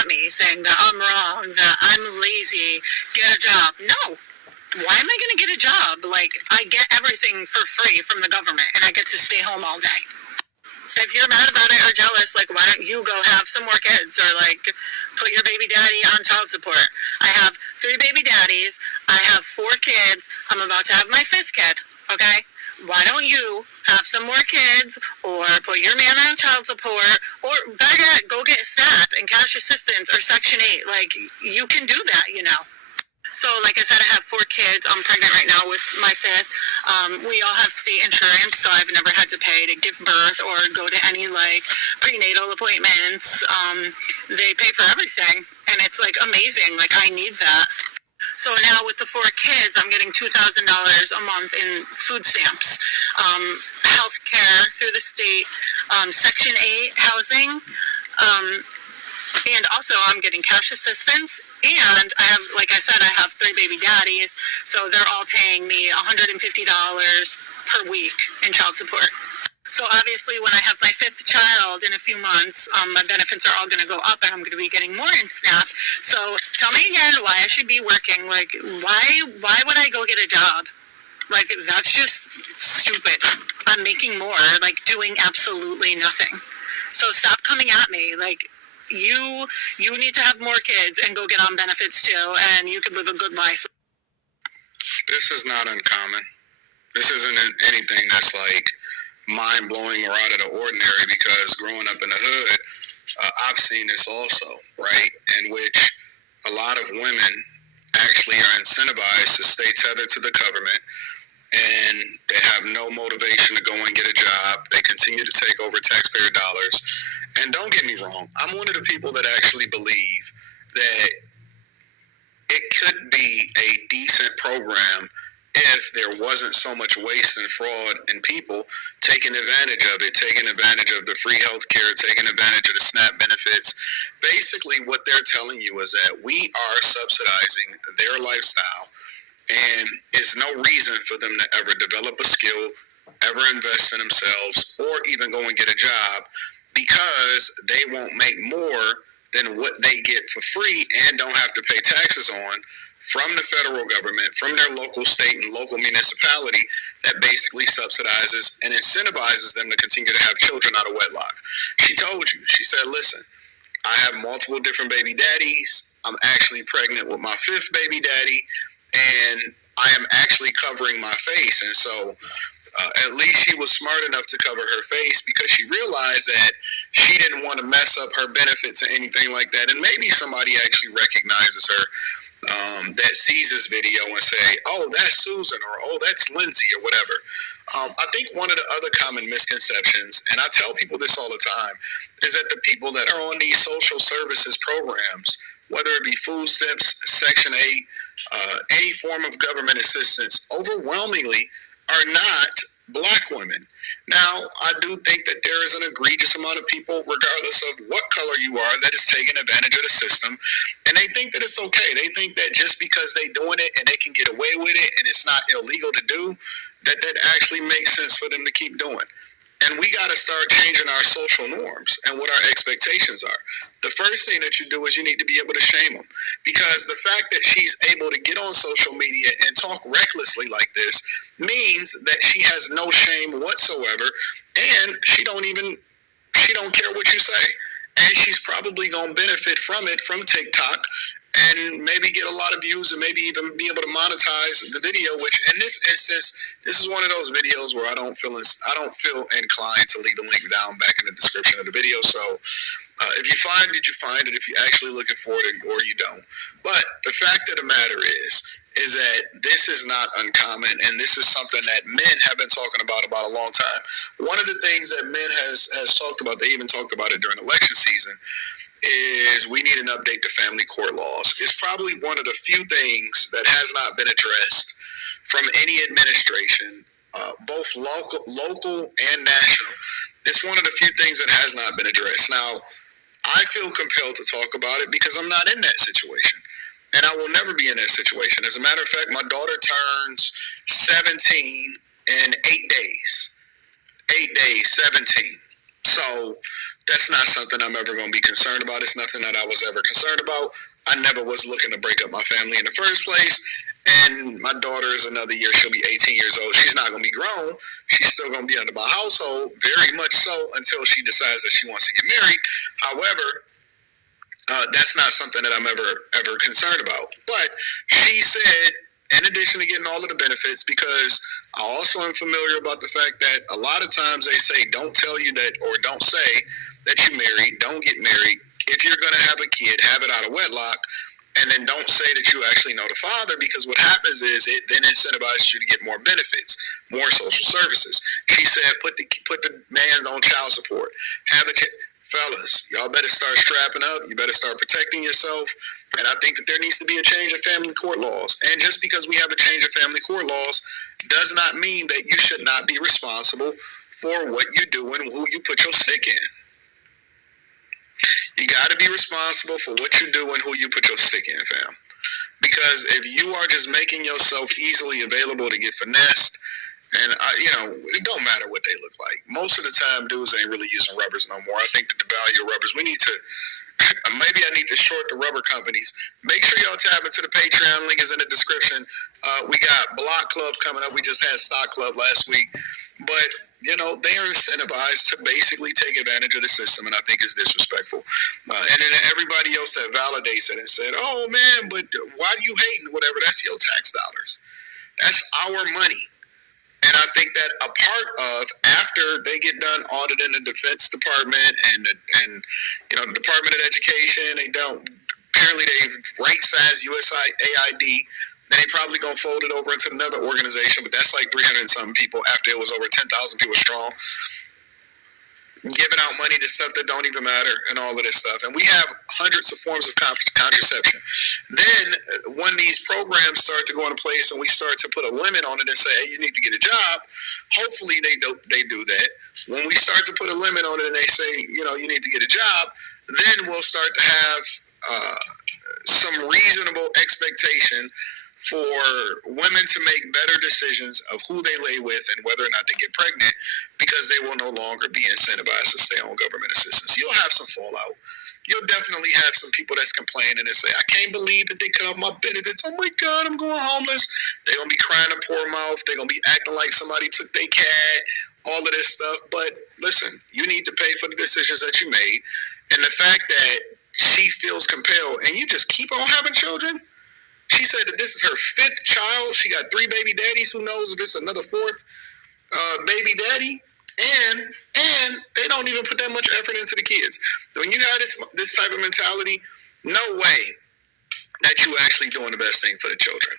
at me saying that I'm wrong, that I'm lazy, get a job. No. Why am I going to get a job? Like, I get everything for free from the government, and I get to stay home all day. So if you're mad about it or jealous, like, why don't you go have some more kids, or like put your baby daddy on child support? I have 3 baby daddies. I have 4 kids. I'm about to have my 5th kid. Okay? Why don't you have some more kids, or put your man on child support, or better yet, go get SNAP and cash assistance or Section 8. Like, you can do that, you know. So, like I said, I have 4 kids. I'm pregnant right now with my 5th. We all have state insurance, so I've never had to pay to give birth or go to any, like, prenatal appointments. They pay for everything, and it's, like, amazing. Like, I need that. So now with the 4 kids, I'm getting $2,000 a month in food stamps, health care through the state, Section 8 housing, and also I'm getting cash assistance, and I have, like I said, I have 3 baby daddies, so they're all paying me $150 per week in child support. So obviously when I have my 5th child in a few months, my benefits are all going to go up, and I'm going to be getting more in SNAP. So tell me again why I should be working. Like, why would I go get a job? Like, that's just stupid. I'm making more, like, doing absolutely nothing. So stop coming at me. Like, you need to have more kids and go get on benefits too, and you could live a good life. This is not uncommon. This isn't anything that's like mind-blowing or out of the ordinary, because growing up in the hood, I've seen this also, right? In which a lot of women actually are incentivized to stay tethered to the government, and they have no motivation to go and get a job. They continue to take over taxpayer dollars. And don't get me wrong, I'm one of the people that actually believe that it could be a decent program if there wasn't so much waste and fraud and people taking advantage of it, taking advantage of the free health care, taking advantage of the SNAP benefits. Basically, what they're telling you is that we are subsidizing their lifestyle, and it's no reason for them to ever develop a skill, ever invest in themselves, or even go and get a job, because they won't make more than what they get for free and don't have to pay taxes on from the federal government, from their local state and local municipality, that basically subsidizes and incentivizes them to continue to have children out of wedlock. She told you, she said, listen, I have multiple different baby daddies. I'm actually pregnant with my 5th baby daddy, and I am actually covering my face. And so at least she was smart enough to cover her face, because she realized that she didn't want to mess up her benefits or anything like that. And maybe somebody actually recognizes her, that sees this video and say, oh, that's Susan, or oh, that's Lindsay, or whatever. I think one of the other common misconceptions, and I tell people this all the time, is that the people that are on these social services programs, whether it be food stamps, Section 8, any form of government assistance, overwhelmingly are not Black women. Now, I do think that there is an egregious amount of people, regardless of what color you are, that is taking advantage of the system, and they think that it's okay. They think that just because they're doing it and they can get away with it and it's not illegal to do, that actually makes sense for them to keep doing. And we got to start changing our social norms and what our expectations are. The first thing that you do is you need to be able to shame them, because the fact that she's able to get on social media and talk recklessly like this means that she has no shame whatsoever, and she don't care what you say. And she's probably going to benefit from it, from TikTok, and maybe get a lot of views, and maybe even be able to monetize the video, which in this instance, this is one of those videos where I don't feel inclined to leave a link down back in the description of the video. So if you find it, you find it. If you're actually looking for it, or you don't. But the fact of the matter is that this is not uncommon, and this is something that men have been talking about a long time. One of the things that men has talked about, they even talked about it during election season, is we need an update to family court laws. It's probably one of the few things that has not been addressed from any administration, both local and national. It's one of the few things that has not been addressed. Now, I feel compelled to talk about it because I'm not in that situation, and I will never be in that situation. As a matter of fact, my daughter turns 17 in 8 days. 8 days, 17. So that's not something I'm ever going to be concerned about. It's nothing that I was ever concerned about. I never was looking to break up my family in the first place. And my daughter is another year. She'll be 18 years old. She's not going to be grown. She's still going to be under my household, very much so, until she decides that she wants to get married. However, that's not something that I'm ever concerned about. But she said, in addition to getting all of the benefits, because I also am familiar about the fact that a lot of times they say, don't tell you that, or don't say that you're married, don't get married. If you're going to have a kid, have it out of wedlock, and then don't say that you actually know the father, because what happens is it then incentivizes you to get more benefits, more social services. She said, put the man on child support, have a fellas, y'all better start strapping up. You better start protecting yourself. And I think that there needs to be a change of family court laws. And just because we have a change of family court laws does not mean that you should not be responsible for what you do and who you put your stick in. You got to be responsible for what you do and who you put your stick in, fam. Because if you are just making yourself easily available to get finessed, and it don't matter what they look like. Most of the time, dudes ain't really using rubbers no more. I think that the value of rubbers, we need to, maybe I need to short the rubber companies. Make sure y'all tap into the Patreon. Link is in the description. We got Block Club coming up. We just had Stock Club last week. But, they are incentivized to basically take advantage of the system, and I think it's disrespectful. And then everybody else that validates it and said, oh, man, but why do you hate and whatever? That's your tax dollars. That's our money. And I think that a part of, after they get done auditing the Defense Department and the Department of Education, apparently they've right-sized USAID, then they probably going to fold it over into another organization, but that's like 300 and something people after it was over 10,000 people strong, giving out money to stuff that don't even matter and all of this stuff. And we have hundreds of forms of contraception. Then when these programs start to go into place and we start to put a limit on it and say, hey, you need to get a job, hopefully they do that. When we start to put a limit on it and they say, you need to get a job, then we'll start to have some reasonable expectation for women to make better decisions of who they lay with and whether or not they get pregnant, because they will no longer be incentivized to stay on government assistance. You'll have some fallout. You'll definitely have some people that's complaining and say, I can't believe that they cut off my benefits. Oh my God, I'm going homeless. They're going to be crying a poor mouth. They're going to be acting like somebody took their cat, all of this stuff. But listen, you need to pay for the decisions that you made. And the fact that she feels compelled and you just keep on having children. She said that this is her 5th child. She got 3 baby daddies. Who knows if it's another 4th baby daddy? And they don't even put that much effort into the kids. When you have this type of mentality, no way that you actually doing the best thing for the children.